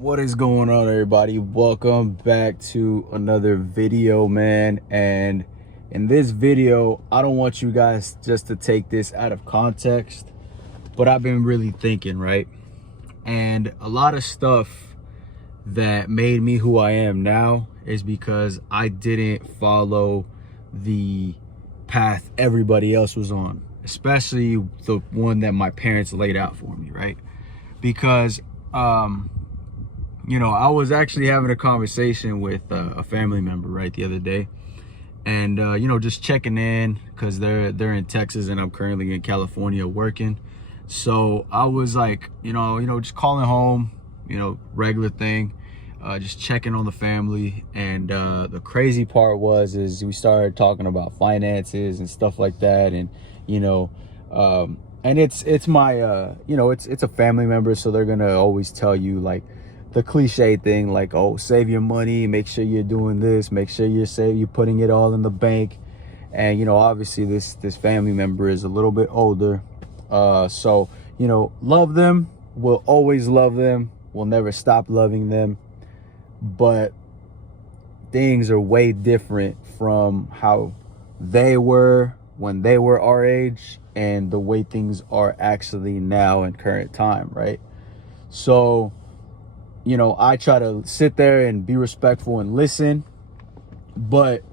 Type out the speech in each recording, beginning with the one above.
What is going on, everybody? Welcome back to another video, man. And in this video, I don't want you guys just to take this out of context, but I've been really thinking, right? And a lot of stuff that made me who I am now is because I didn't follow the path everybody else was on, especially the one that my parents laid out for me, right? Because I was actually having a conversation with a family member, right, the other day, and just checking in because they're in Texas and I'm currently in California working. So I was like, just calling home, regular thing, just checking on the family. And the crazy part is we started talking about finances and stuff like that, and and it's my it's a family member, so they're gonna always tell you like the cliche thing, like, oh, save your money, make sure you're doing this, make sure you're putting it all in the bank. And obviously this family member is a little bit older, so love them, we'll always love them, we'll never stop loving them, but things are way different from how they were when they were our age and the way things are actually now in current time, right? So I try to sit there and be respectful and listen, but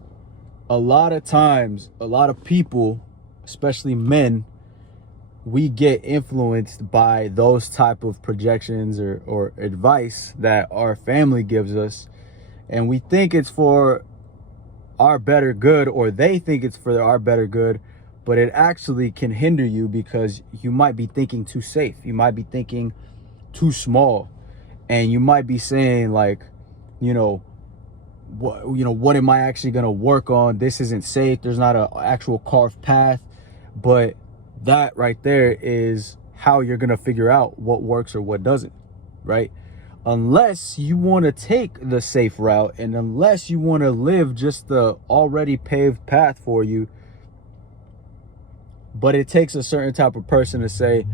a lot of times, a lot of people, especially men, we get influenced by those type of projections or advice that our family gives us, and we think it's for our better good, or they think it's for our better good, but it actually can hinder you because you might be thinking too safe, you might be thinking too small. And you might be saying like, what am I actually going to work on? This isn't safe. There's not an actual carved path. But that right there is how you're going to figure out what works or what doesn't, right? Unless you want to take the safe route, and unless you want to live just the already paved path for you. But it takes a certain type of person to say,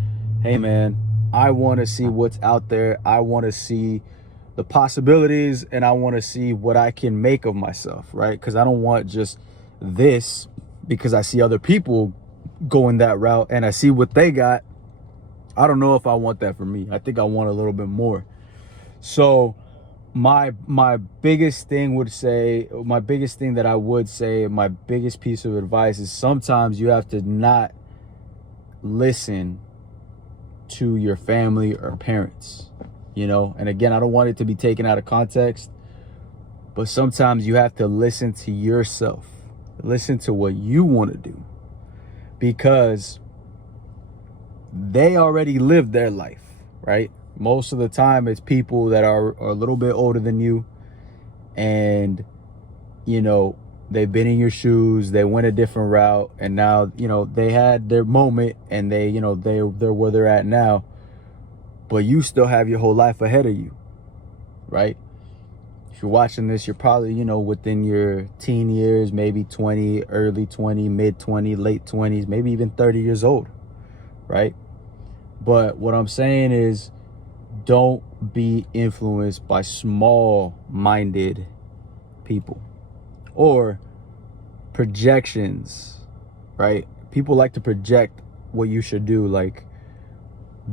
hey, man, I want to see what's out there. I want to see the possibilities, and I want to see what I can make of myself, right? Because I don't want just this, because I see other people going that route and I see what they got. I don't know if I want that for me. I think I want a little bit more. So my biggest thing that I would say, my biggest piece of advice is sometimes you have to not listen to your family or parents, and again, I don't want it to be taken out of context, but sometimes you have to listen to yourself, listen to what you want to do, because they already lived their life, right? Most of the time it's people that are a little bit older than you, and they've been in your shoes, they went a different route, and now they had their moment, and they're where they're at now, but you still have your whole life ahead of you, right? If you're watching this, you're probably within your teen years, maybe 20, early 20, mid 20, late 20s, maybe even 30 years old, right? But what I'm saying is, don't be influenced by small-minded people or projections, right? People like to project what you should do, like,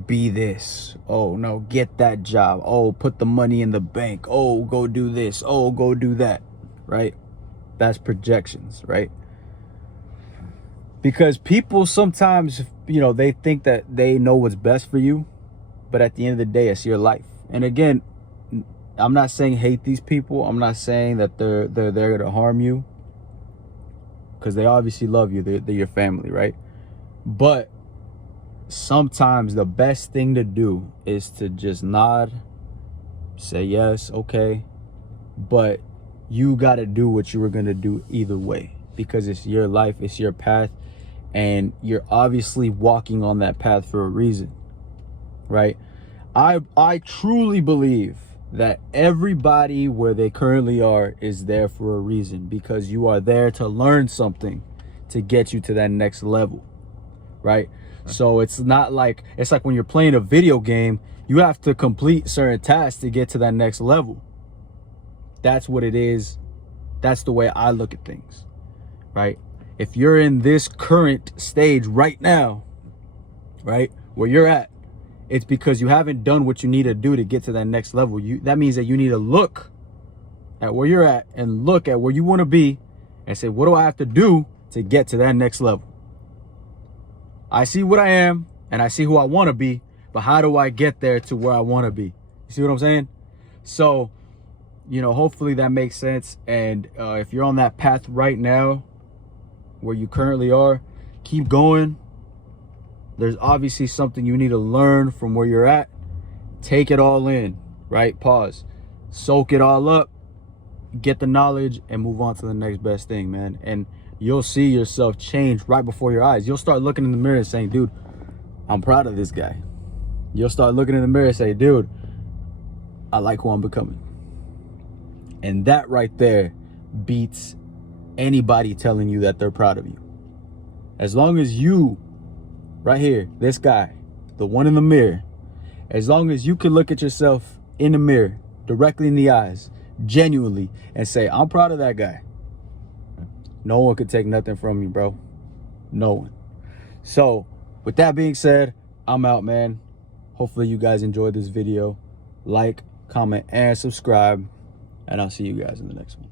be this, oh no, get that job, oh, put the money in the bank, oh, go do this, oh, go do that, right? That's projections, right? Because people sometimes, they think that they know what's best for you, but at the end of the day, it's your life. And again, I'm not saying hate these people. I'm not saying that they're there to harm you, because they obviously love you. They're your family, right? But sometimes the best thing to do is to just nod, say yes, okay, but you got to do what you were going to do either way, because it's your life, it's your path, and you're obviously walking on that path for a reason, right? I truly believe that everybody where they currently are is there for a reason, because you are there to learn something to get you to that next level, right? So it's not like, it's like when you're playing a video game, You have to complete certain tasks to get to that next level. That's what it is. That's the way I look at things, right? If you're in this current stage right now, right, where you're at, it's because you haven't done what you need to do to get to that next level. That means that you need to look at where you're at and look at where you want to be and say, what do I have to do to get to that next level? I see what I am and I see who I want to be, but how do I get there to where I want to be? You see what I'm saying? So, you know, hopefully that makes sense. And if you're on that path right now where you currently are, keep going. There's obviously something you need to learn from where you're at. Take it all in, right? Pause. Soak it all up. Get the knowledge and move on to the next best thing, man. And you'll see yourself change right before your eyes. You'll start looking in the mirror and saying, dude, I'm proud of this guy. You'll start looking in the mirror and say, dude, I like who I'm becoming. And that right there beats anybody telling you that they're proud of you. As long as you, right here, this guy, the one in the mirror, as long as you can look at yourself in the mirror, directly in the eyes, genuinely, and say, I'm proud of that guy, no one could take nothing from you, bro. No one. So with that being said, I'm out, man. Hopefully you guys enjoyed this video. Like, comment, and subscribe. And I'll see you guys in the next one.